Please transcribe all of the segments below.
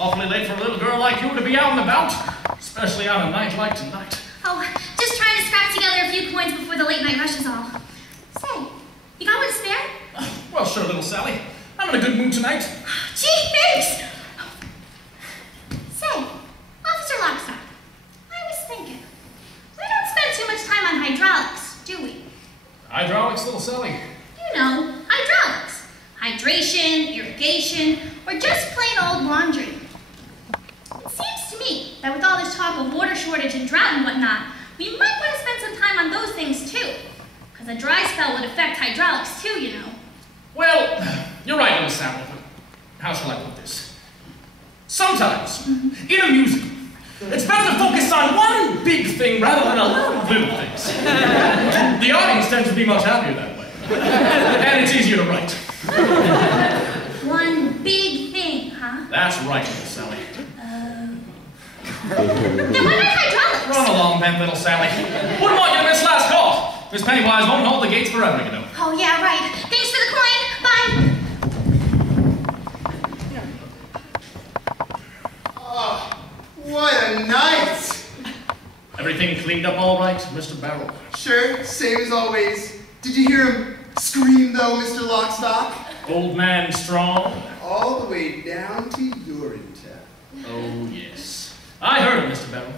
Awfully late for a little girl like you to be out and about, especially on a night like tonight. Oh, just trying to scrap together a few coins before the late night rush is all. Say, you got one to spare? Well, sure, little Sally. I'm in a good mood tonight. Gee, thanks! Say, Officer Lockstock, I was thinking, we don't spend too much time on hydraulics, do we? Hydraulics, little Sally? You know, hydraulics. Hydration, irrigation, or just plain old laundry. It seems to me that with all this talk of water shortage and drought and whatnot, we might want to spend some time on those things too. Because a dry spell would affect hydraulics too, you know. Well, you're right, little Sally. How shall I put this? Sometimes, in a musical, it's better to focus on one big thing rather than a lot of little things. The audience tends to be much happier that way. And it's easier to write. One big thing, huh? That's right, little Sally. Then why not hydraulics? Run along then, little Sally. Wouldn't want you to miss last call. Miss Pennywise won't hold the gates forever, you know. Oh, yeah, right. Thanks for the coin. Bye. Oh, what a night! Everything cleaned up all right, Mr. Barrel? Sure, same as always. Did you hear him scream, though, Mr. Lockstock? Old man strong? All the way down to Urinetown. Oh, yes. I heard him, Mr. Barrel.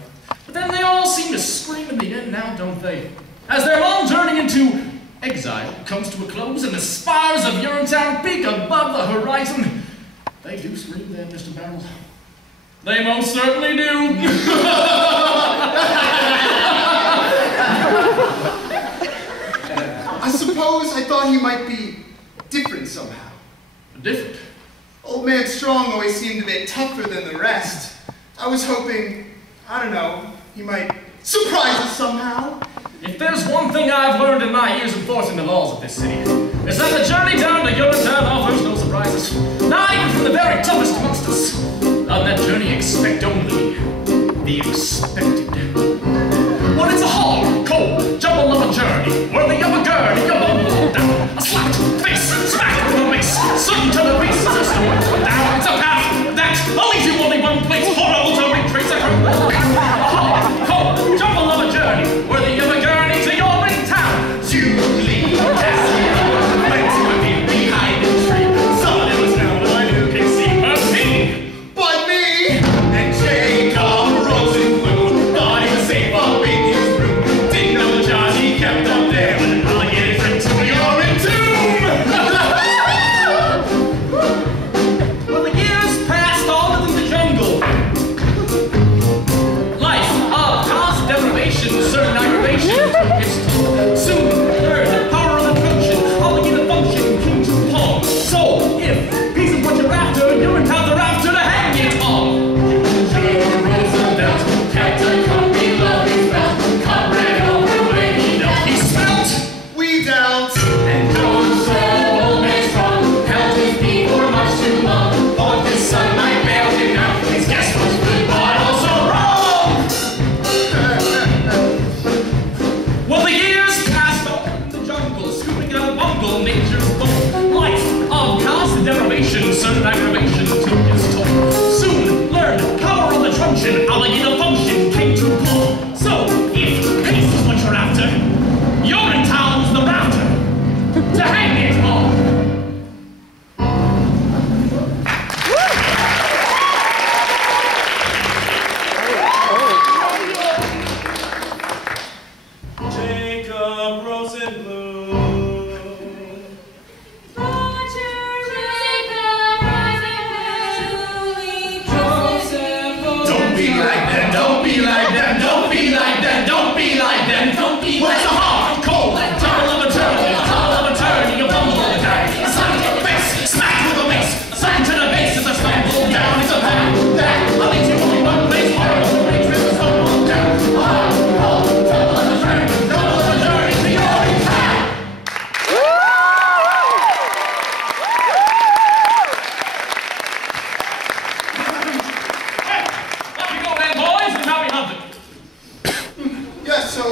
But then they all seem to scream in the end now, don't they? As their long journey into exile comes to a close and the spires of Urinetown peak above the horizon, they do scream then, Mr. Barrel. They most certainly do. I suppose I thought he might be different somehow. Different? Old man Strong always seemed a bit tougher than the rest. I was hoping, I don't know, he might surprise us somehow. If there's one thing I've learned in my years enforcing the laws of this city, it's that the journey down to Urinetown offers no surprises. Not even from the very toughest amongst us. On that journey, expect only the expected. Well, it's a hard, cold, jumble of a journey, worthy of a gurney, you bumble down. A slap, face, smack with a mace, sudden to the pieces of stone. Down, it's a path that leads you only one place, horrible to retrace a hard, cold, jumble of a journey, worthy of a gurney to your in town. To leave, as you know, legs would be behind the tree. Someone was now the one who can see but me. But me! And Jacob Rosenblum thought he was safe up in his room. Didn't know the jars he kept up there, but an alligator drink to your entomb. Well, the years passed all within the jungle. Life of constant deprivation, certain aggravation took its toll. Soon learned the power of the function, alligator function came to Paul. So, if peace is what you're after, you're in town thereafter to hang it all. Roosevelt, Captain Company, love his belt, comrade over when he dealt. He smelt, We dealt. and Joseph, old man strong, held his knee for much too long. Thought his son might bail him out. His guess was good, but also wrong. Well, the years passed on in the jungle, scooping out a bungle, nature's book. Life of constant deprivation, certain aggravation took its toll. Soon learned power of the truncheon, alligator function came to pull. So, if peace is what you're after, you're in town's the rafter to hang it all. Jacob Rosenblum. Don't be like them, don't be like them, don't be like them, don't be like them, don't be like them. It's a hard, cold, tumble of a turtle, tumble of a turn, you bumble of a turn. A slap to the face, smack with a mace, sign to the base as a stumble down. It's a path that leads you only one place, horrible to retrace a stumble down. A hard, cold, tumble of a turn, tumble of a turn into your town. Up you go then, boys, and happy hunting. Yes, so,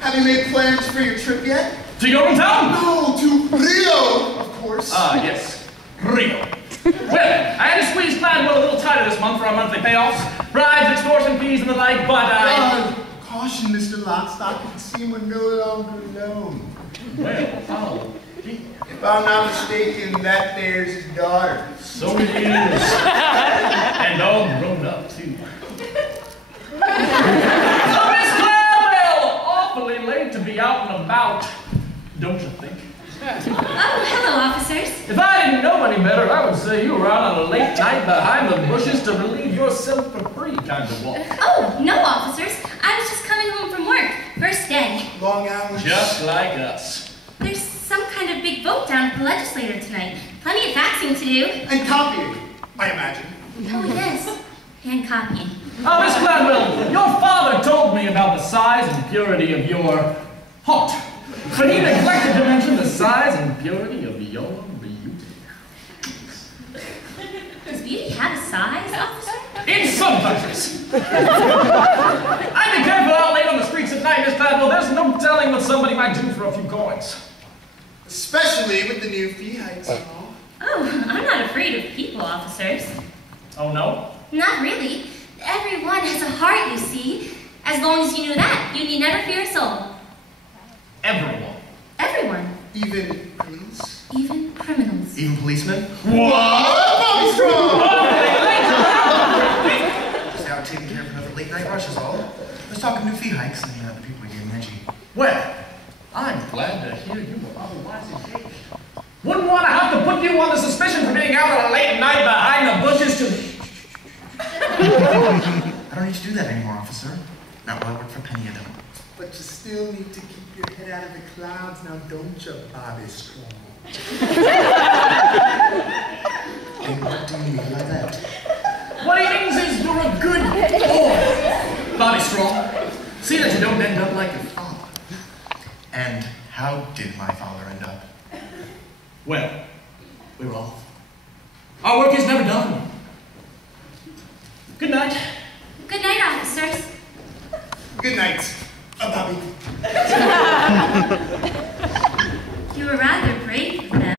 have you made plans for your trip yet? To Urinetown? No, to Rio, of course. Ah, yes. Rio. Well, I had to squeeze Gladwell a little tighter after this month for our monthly payoffs, bribes, extortion fees, and the like, but Caution, Mr. Lockstock, it seems we're no longer alone. Well, oh, gee. If I'm not mistaken, that there's his daughter. So it is. And all grown up, too. Oh, Miss Gladwell! Awfully late to be out and about, don't you think? Oh, hello, officers. If I didn't know any better, I would say you were out on a late night behind the bushes to relieve yourself for free kind of walk. Oh, no, officers. I was just coming home from work. First day. Long hours. Just like us. There's some kind of big vote down at the legislature tonight. Plenty of faxing to do. And copying, I imagine. Oh, yes. And copying. Oh, Miss Gladwell, your father told me about the size and purity of your heart. But he neglected to mention the size and purity of your beauty. Does beauty have a size, officer? In some countries. I'd be careful out late on the streets at night, Miss Gladwell. There's no telling what somebody might do for a few coins. Especially with the new fee hikes and all. Oh, I'm not afraid of people, officers. Oh, no? Not really. Everyone has a heart, you see. As long as you knew that, you need never fear a soul. Everyone. Everyone. Even criminals? Even criminals. Even policemen? What? Bobby Strong! Just out taking care of another late night rush is all. Let's talk of new fee hikes and the people are getting edgy. Well, I'm glad to hear you were otherwise engaged. Wouldn't want to have to put you on the suspicion for being out on a late night behind the bushes to... I don't need to do that anymore, officer. Not while I work for Penny Adams. But you still need to keep your head out of the clouds now, don't you, Bobby Strong? And what do you mean by that? What he means is you're a good boy, Bobby Strong. See that you don't end up like your father. And how did my father end up? Well, we're off. Our work is never done. Good night. Good night, officers. Good night, Bobby. You were rather